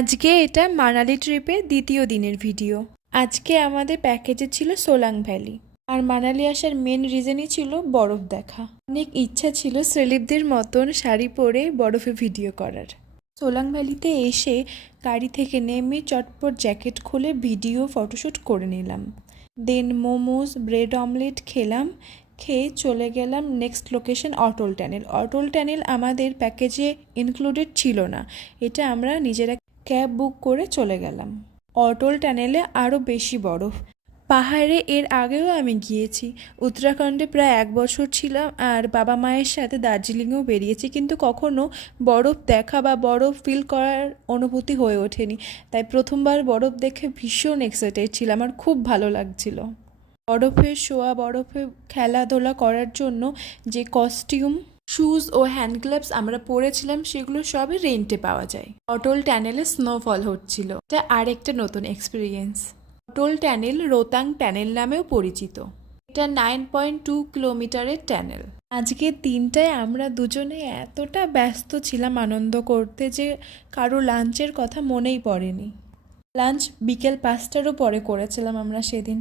আজকে এটা মানালি ট্রিপের দ্বিতীয় দিনের ভিডিও। আজকে আমাদের প্যাকেজে ছিল সোলাং ভ্যালি, আর মানালি আসার মেন রিজনই ছিল বরফ দেখা। অনেক ইচ্ছা ছিল সেলিবদের মতন শাড়ি পরে বরফে ভিডিও করার। সোলাং ভ্যালিতে এসে গাড়ি থেকে নেমে চটপট জ্যাকেট খুলে ভিডিও ফটোশ্যুট করে নিলাম। দেন মোমোস, ব্রেড অমলেট খেলাম। খেয়ে চলে গেলাম নেক্সট লোকেশন অটল টানেল। অটল টানেল আমাদের প্যাকেজে ইনক্লুডেড ছিল না, এটা আমরা নিজেরা ক্যাব বুক করে চলে গেলাম। অটল টানেলে আরও বেশি বরফ। পাহাড়ে এর আগেও আমি গিয়েছি, উত্তরাখণ্ডে প্রায় 1 বছর ছিলাম, আর বাবা মায়ের সাথে দার্জিলিংয়েও বেরিয়েছি, কিন্তু কখনো বরফ দেখা বা বরফ ফিল করার অনুভূতি হয়ে ওঠেনি। তাই প্রথমবার বরফ দেখে ভীষণ এক্সাইটেড ছিলাম, আর খুব ভালো লাগছিল। বরফে শোয়া, বরফে খেলাধুলা করার জন্য যে কস্টিউম, শুজ ও হ্যান্ড গ্লাভস আমরা পরেছিলাম সেগুলো সবই রেন্টে পাওয়া যায়। অটল ট্যানেলে স্নোফল হচ্ছিল, এটা আরেকটা নতুন এক্সপিরিয়েন্স। অটল ট্যানেল রোতাং ট্যানেল নামেও পরিচিত। এটা 9.2 কিলোমিটারের ট্যানেল। আজকে দিনটায় আমরা দুজনে এতটা ব্যস্ত ছিলাম আনন্দ করতে যে কারো লাঞ্চের কথা মনেই পড়েনি। লাঞ্চ বিকেল 5টারও পরে করেছিলাম আমরা সেদিন।